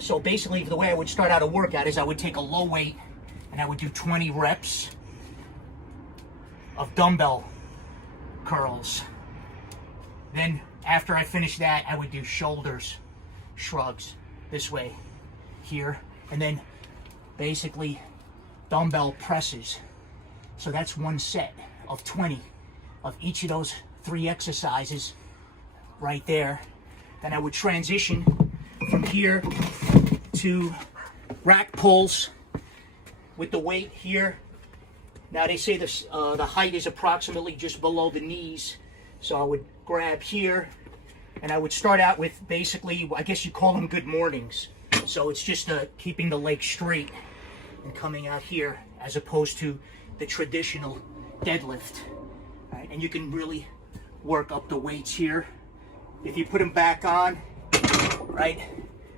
So basically, the way I would start out a workout is I would take a low weight and I would do 20 reps of dumbbell curls. Then after I finish that, I would do shoulders, shrugs this way, here, and then basically dumbbell presses. So that's one set of 20 of each of those 3 exercises right there. Then I would transition from here to rack pulls with the weight here. Now they say this, the height is approximately just below the knees. So I would grab here and I would start out with basically, I guess you call them good mornings. So it's just keeping the leg straight and coming out here as opposed to the traditional deadlift. Right? And you can really work up the weights here. If you put them back on, right,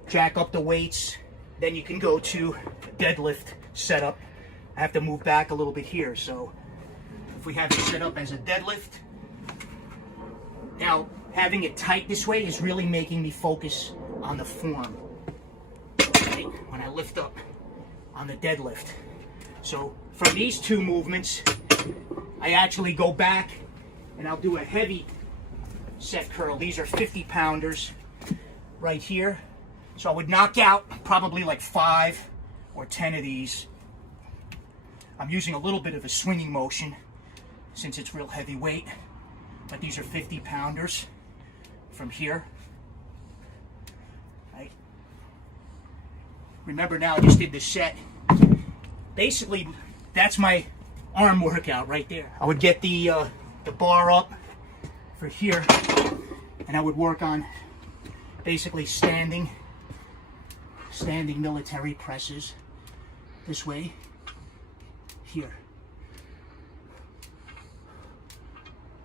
jack up the weights, then you can go to deadlift setup. I have to move back a little bit here. So if we have it set up as a deadlift, now having it tight this way is really making me focus on the form, right, when I lift up on the deadlift. So from these 2 movements, I actually go back and I'll do a heavy set curl. These are 50 pounders right here. So I would knock out probably like 5 or 10 of these. I'm using a little bit of a swinging motion since it's real heavy weight, but these are 50 pounders from here. Right. Remember now I just did the set. Basically, that's my arm workout right there. I would get the bar up for here, and I would work on basically standing military presses this way, here,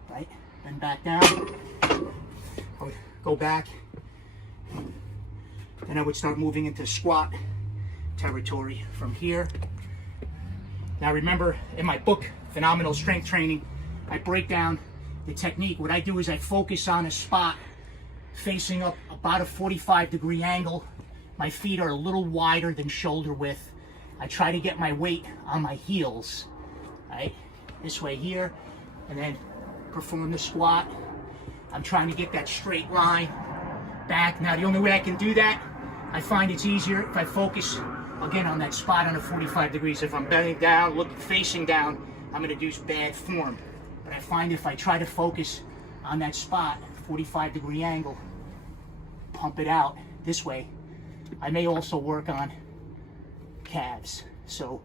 right, then back down. I would go back, then I would start moving into squat territory from here. Now remember, in my book, Phenomenal Strength Training, I break down the technique. What I do is I focus on a spot facing up about a 45-degree angle. My feet are a little wider than shoulder width. I try to get my weight on my heels, right? This way here, and then perform the squat. I'm trying to get that straight line back. Now the only way I can do that, I find it's easier if I focus again on that spot on the 45 degrees. If I'm bending down, facing down, I'm gonna do bad form. But I find if I try to focus on that spot, 45-degree angle, pump it out this way, I may also work on calves. So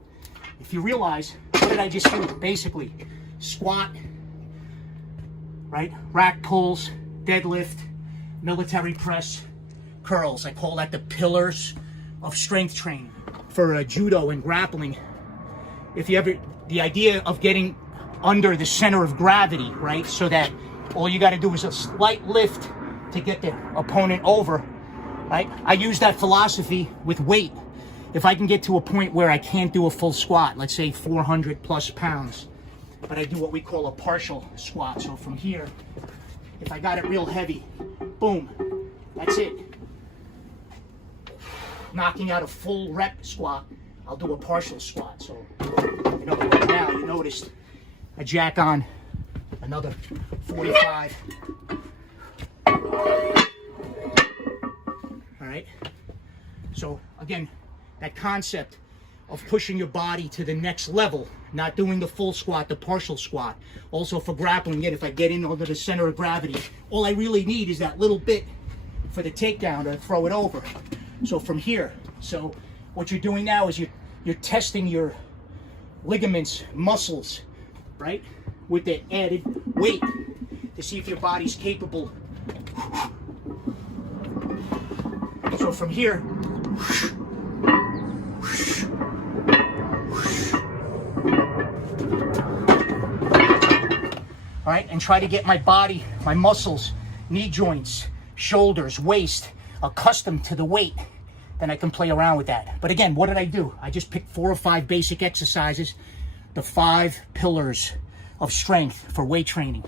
if you realize, what did I just do? Basically, squat, right? Rack pulls, deadlift, military press, curls. I call that the pillars of strength training. For judo and grappling, if you ever, the idea of getting under the center of gravity, right? So that all you got to do is a slight lift to get the opponent over, right? I use that philosophy with weight. If I can get to a point where I can't do a full squat, let's say 400 plus pounds, but I do what we call a partial squat. So from here, if I got it real heavy, boom, that's it. Knocking out a full rep squat, I'll do a partial squat. So, you know, right now you noticed I jack on another 45. All right. So again, that concept of pushing your body to the next level, not doing the full squat, the partial squat. Also for grappling, if I get in under the center of gravity, all I really need is that little bit for the takedown to throw it over. So from here, so what you're doing now is you're testing your ligaments, muscles, right, with the added weight to see if your body's capable. So from here, all right, and try to get my body, my muscles, knee joints, shoulders, waist, accustomed to the weight. Then I can play around with that. But again, what did I do? I just picked 4 or 5 basic exercises, the 5 pillars of strength for weight training.